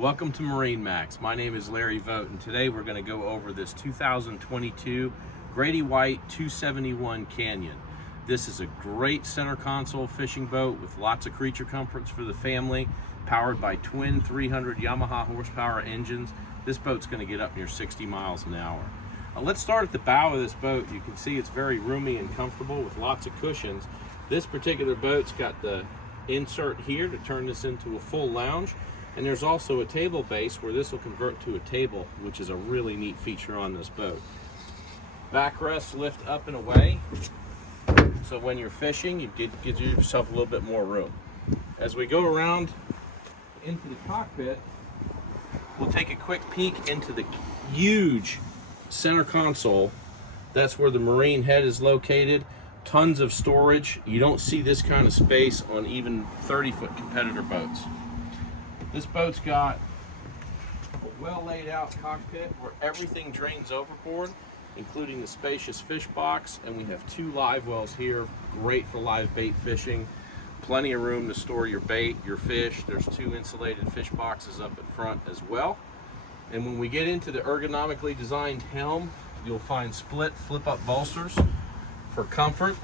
Welcome to MarineMax. My name is Larry Vogt, and today we're going to go over this 2022 Grady-White 271 Canyon. This is a great center console fishing boat with lots of creature comforts for the family, powered by twin 300 Yamaha horsepower engines. This boat's going to get up near 60 miles an hour. Let's start at the bow of this boat. You can see it's very roomy and comfortable with lots of cushions. This particular boat's got the insert here to turn this into a full lounge. And there's also a table base where this will convert to a table, which is a really neat feature on this boat. Backrests lift up and away, so when you're fishing, you give yourself a little bit more room. As we go around into the cockpit, we'll take a quick peek into the huge center console. That's where the marine head is located. Tons of storage. You don't see this kind of space on even 30-foot competitor boats. This boat's got a well laid out cockpit where everything drains overboard, including the spacious fish box, and we have two live wells here, great for live bait fishing. Plenty of room to store your bait, your fish. There's two insulated fish boxes up at front as well. And when we get into the ergonomically designed helm, you'll find split flip-up bolsters for comfort,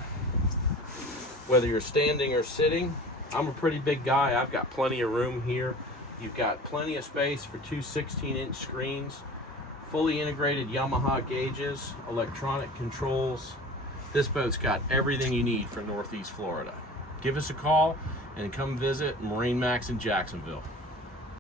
whether you're standing or sitting. I'm a pretty big guy. I've got plenty of room here. You've got plenty of space for two 16-inch screens, fully integrated Yamaha gauges, electronic controls. This boat's got everything you need for Northeast Florida. Give us a call and come visit MarineMax in Jacksonville.